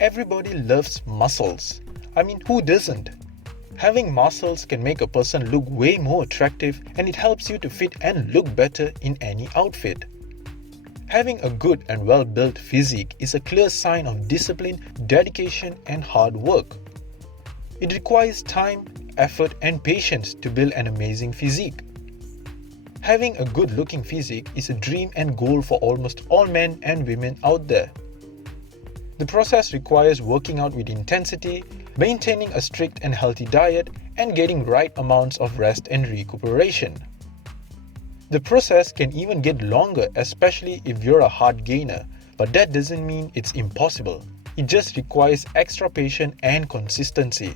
Everybody loves muscles. I mean, who doesn't? Having muscles can make a person look way more attractive, and it helps you to fit and look better in any outfit. Having a good and well-built physique is a clear sign of discipline, dedication, and hard work. It requires time, effort, and patience to build an amazing physique. Having a good-looking physique is a dream and goal for almost all men and women out there. The process requires working out with intensity, maintaining a strict and healthy diet, and getting right amounts of rest and recuperation. The process can even get longer, especially if you're a hard gainer, but that doesn't mean it's impossible. It just requires extra patience and consistency.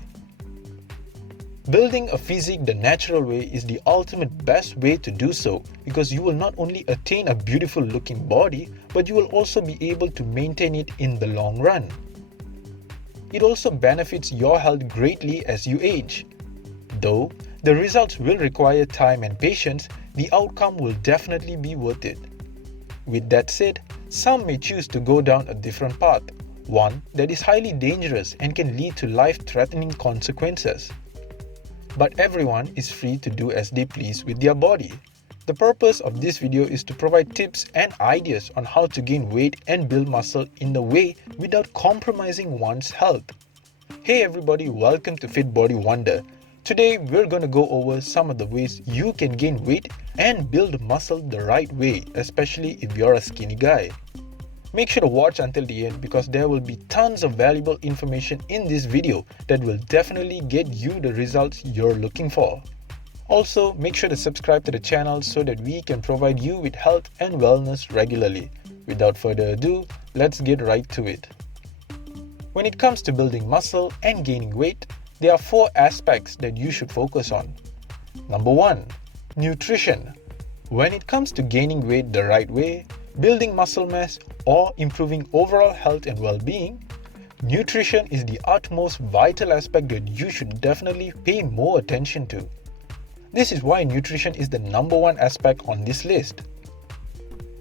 Building a physique the natural way is the ultimate best way to do so, because you will not only attain a beautiful looking body, but you will also be able to maintain it in the long run. It also benefits your health greatly as you age. Though the results will require time and patience, the outcome will definitely be worth it. With that said, some may choose to go down a different path, one that is highly dangerous and can lead to life-threatening consequences. But everyone is free to do as they please with their body. The purpose of this video is to provide tips and ideas on how to gain weight and build muscle in the way without compromising one's health. Hey everybody, welcome to Fit Body Wonder. Today we're going to go over some of the ways you can gain weight and build muscle the right way, especially if you're a skinny guy. Make sure to watch until the end because there will be tons of valuable information in this video that will definitely get you the results you're looking for. Also, make sure to subscribe to the channel so that we can provide you with health and wellness regularly. Without further ado, let's get right to it. When it comes to building muscle and gaining weight, there are 4 aspects that you should focus on. Number 1. Nutrition. When it comes to gaining weight the right way, building muscle mass, or improving overall health and well-being, nutrition is the utmost vital aspect that you should definitely pay more attention to. This is why nutrition is the number 1 aspect on this list.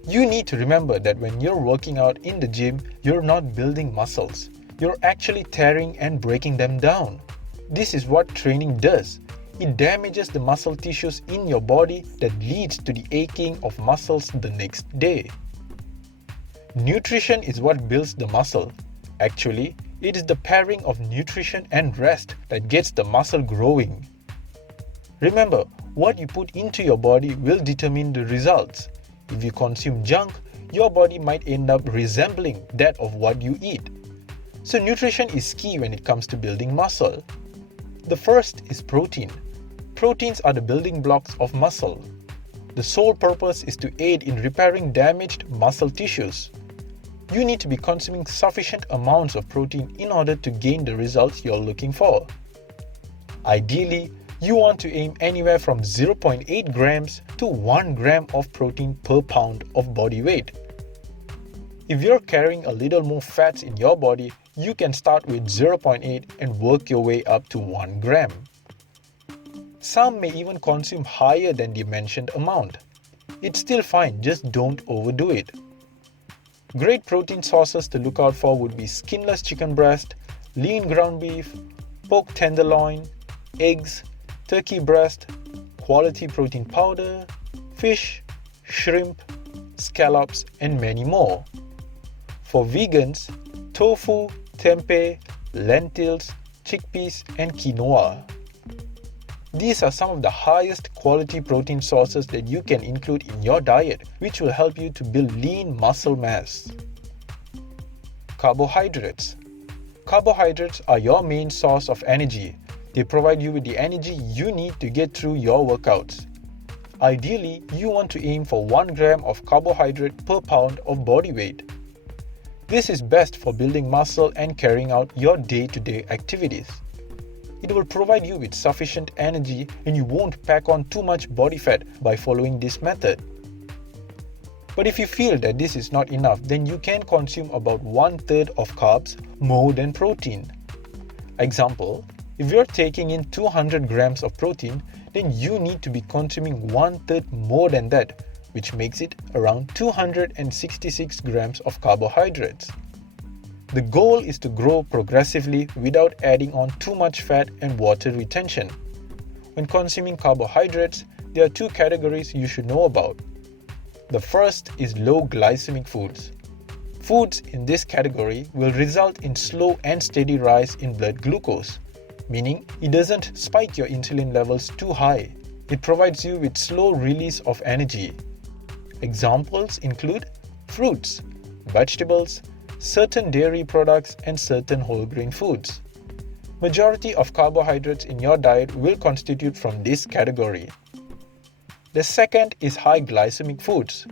You need to remember that when you're working out in the gym, you're not building muscles. You're actually tearing and breaking them down. This is what training does. It damages the muscle tissues in your body that leads to the aching of muscles the next day. Nutrition is what builds the muscle. Actually, it is the pairing of nutrition and rest that gets the muscle growing. Remember, what you put into your body will determine the results. If you consume junk, your body might end up resembling that of what you eat. So nutrition is key when it comes to building muscle. The first is protein. Proteins are the building blocks of muscle. The sole purpose is to aid in repairing damaged muscle tissues. You need to be consuming sufficient amounts of protein in order to gain the results you're looking for. Ideally, you want to aim anywhere from 0.8 grams to 1 gram of protein per pound of body weight. If you're carrying a little more fats in your body, you can start with 0.8 and work your way up to 1 gram. Some may even consume higher than the mentioned amount. It's still fine, just don't overdo it. Great protein sources to look out for would be skinless chicken breast, lean ground beef, pork tenderloin, eggs, turkey breast, quality protein powder, fish, shrimp, scallops, and many more. For vegans, tofu, tempeh, lentils, chickpeas, and quinoa. These are some of the highest quality protein sources that you can include in your diet, which will help you to build lean muscle mass. Carbohydrates. Carbohydrates are your main source of energy. They provide you with the energy you need to get through your workouts. Ideally, you want to aim for 1 gram of carbohydrate per pound of body weight. This is best for building muscle and carrying out your day-to-day activities. It will provide you with sufficient energy and you won't pack on too much body fat by following this method. But if you feel that this is not enough, then you can consume about 1/3 of carbs more than protein. Example, if you're taking in 200 grams of protein, then you need to be consuming 1/3 more than that, which makes it around 266 grams of carbohydrates. The goal is to grow progressively without adding on too much fat and water retention. When consuming carbohydrates, there are two categories you should know about. The first is low glycemic foods. Foods in this category will result in slow and steady rise in blood glucose, meaning it doesn't spike your insulin levels too high. It provides you with slow release of energy. Examples include fruits, vegetables, certain dairy products, and certain whole grain foods. Majority of carbohydrates in your diet will constitute from this category. The second is high glycemic foods.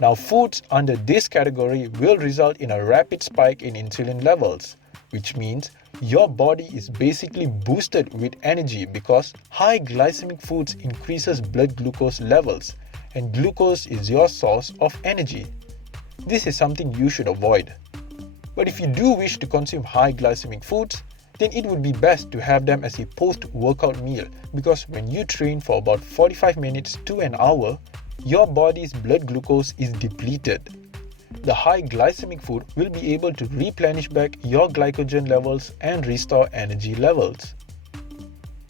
Now, foods under this category will result in a rapid spike in insulin levels, which means your body is basically boosted with energy because high glycemic foods increases blood glucose levels, and glucose is your source of energy. This is something you should avoid. But if you do wish to consume high glycemic foods, then it would be best to have them as a post-workout meal, because when you train for about 45 minutes to an hour, your body's blood glucose is depleted. The high glycemic food will be able to replenish back your glycogen levels and restore energy levels.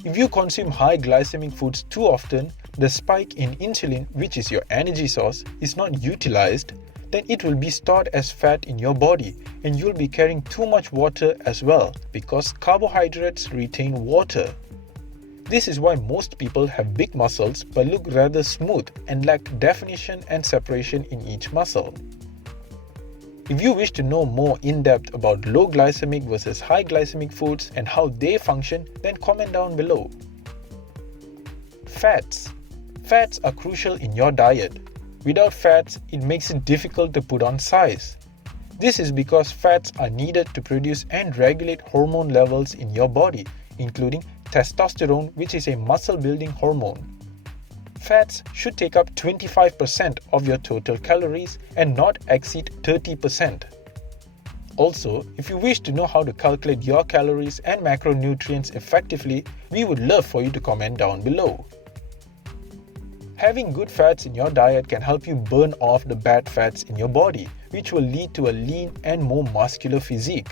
If you consume high glycemic foods too often, the spike in insulin, which is your energy source, is not utilized, then it will be stored as fat in your body, and you'll be carrying too much water as well, because carbohydrates retain water. This is why most people have big muscles but look rather smooth and lack definition and separation in each muscle. If you wish to know more in depth about low glycemic versus high glycemic foods and how they function, then comment down below. Fats. Fats are crucial in your diet. Without fats, it makes it difficult to put on size. This is because fats are needed to produce and regulate hormone levels in your body, including testosterone, which is a muscle-building hormone. Fats should take up 25% of your total calories and not exceed 30%. Also, if you wish to know how to calculate your calories and macronutrients effectively, we would love for you to comment down below. Having good fats in your diet can help you burn off the bad fats in your body, which will lead to a lean and more muscular physique.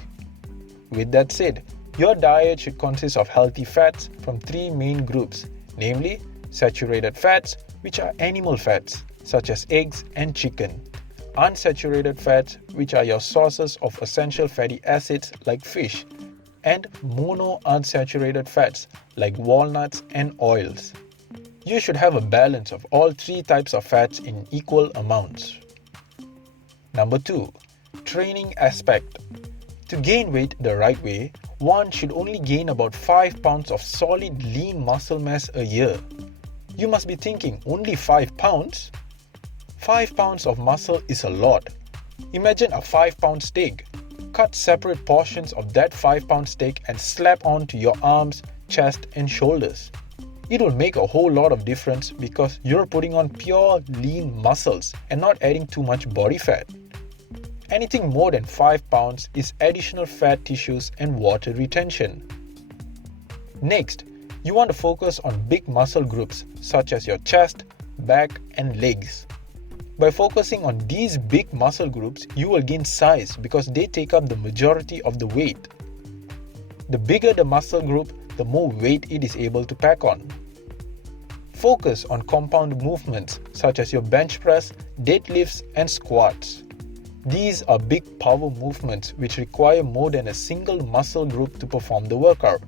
With that said, your diet should consist of healthy fats from three main groups, namely saturated fats, which are animal fats, such as eggs and chicken; unsaturated fats, which are your sources of essential fatty acids like fish; and monounsaturated fats like walnuts and oils. You should have a balance of all three types of fats in equal amounts. Number 2. Training aspect. To gain weight the right way, one should only gain about 5 pounds of solid lean muscle mass a year. You must be thinking, only 5 pounds? 5 pounds of muscle is a lot. Imagine a 5-pound steak. Cut separate portions of that 5-pound steak and slap onto your arms, chest and shoulders. It will make a whole lot of difference because you're putting on pure lean muscles and not adding too much body fat. Anything more than 5 pounds is additional fat tissues and water retention. Next, you want to focus on big muscle groups such as your chest, back and legs. By focusing on these big muscle groups, you will gain size because they take up the majority of the weight. The bigger the muscle group, the more weight it is able to pack on. Focus on compound movements such as your bench press, deadlifts and squats. These are big power movements which require more than a single muscle group to perform the workout.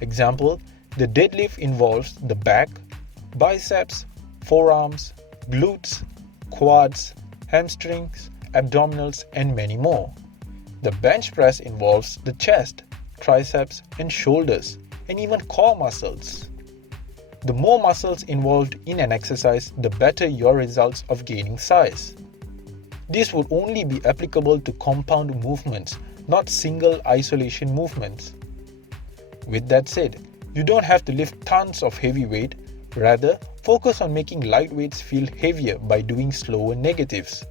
Example, the deadlift involves the back, biceps, forearms, glutes, quads, hamstrings, abdominals and many more. The bench press involves the chest, triceps and shoulders, and even core muscles. The more muscles involved in an exercise, the better your results of gaining size. This would only be applicable to compound movements, not single isolation movements. With that said, you don't have to lift tons of heavy weight, rather focus on making light weights feel heavier by doing slower negatives.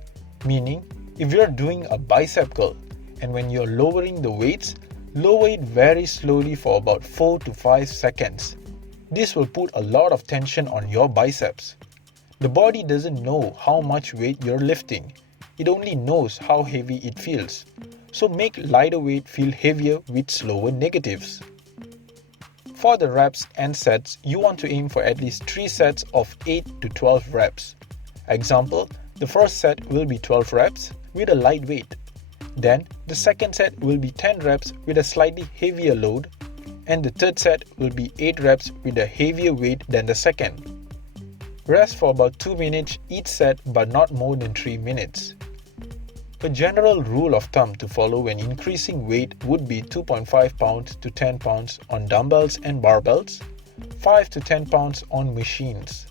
Meaning, if you're doing a bicep curl, and when you're lowering the weights, lower it very slowly for about 4 to 5 seconds. This will put a lot of tension on your biceps. The body doesn't know how much weight you're lifting. It only knows how heavy it feels. So make lighter weight feel heavier with slower negatives. For the reps and sets, you want to aim for at least 3 sets of 8 to 12 reps. Example, the first set will be 12 reps with a light weight. Then the second set will be 10 reps with a slightly heavier load, and the third set will be 8 reps with a heavier weight than the second. Rest for about 2 minutes each set, but not more than 3 minutes. A general rule of thumb to follow when increasing weight would be 2.5 pounds to 10 pounds on dumbbells and barbells, 5 to 10 pounds on machines.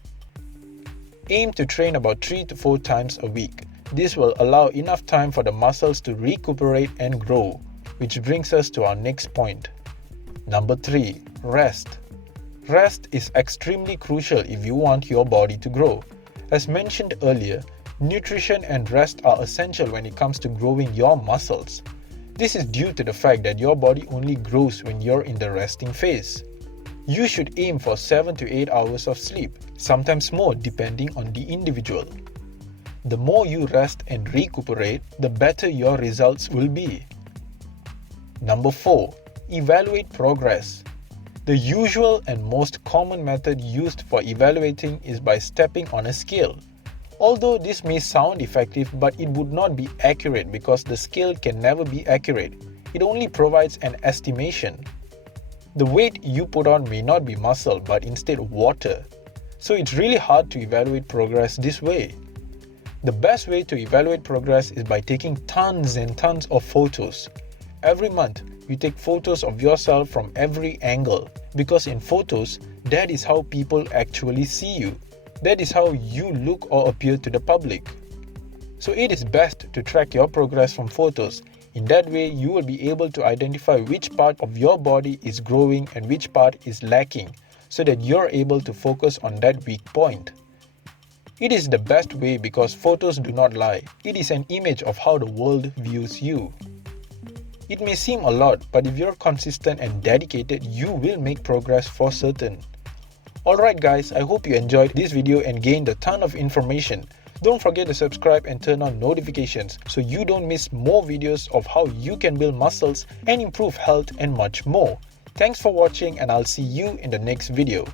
Aim to train about 3 to 4 times a week. This will allow enough time for the muscles to recuperate and grow, which brings us to our next point. Number 3. Rest. Rest is extremely crucial if you want your body to grow. As mentioned earlier, nutrition and rest are essential when it comes to growing your muscles. This is due to the fact that your body only grows when you're in the resting phase. You should aim for 7 to 8 hours of sleep, sometimes more depending on the individual. The more you rest and recuperate, the better your results will be. Number 4. Evaluate progress. The usual and most common method used for evaluating is by stepping on a scale. Although this may sound effective, but it would not be accurate because the scale can never be accurate. It only provides an estimation. The weight you put on may not be muscle but instead water. So it's really hard to evaluate progress this way. The best way to evaluate progress is by taking tons and tons of photos. Every month, you take photos of yourself from every angle, because in photos, that is how people actually see you. That is how you look or appear to the public. So it is best to track your progress from photos. In that way, you will be able to identify which part of your body is growing and which part is lacking, so that you're able to focus on that weak point. It is the best way because photos do not lie. It is an image of how the world views you. It may seem a lot, but if you're consistent and dedicated, you will make progress for certain. Alright guys, I hope you enjoyed this video and gained a ton of information. Don't forget to subscribe and turn on notifications so you don't miss more videos of how you can build muscles and improve health and much more. Thanks for watching, and I'll see you in the next video.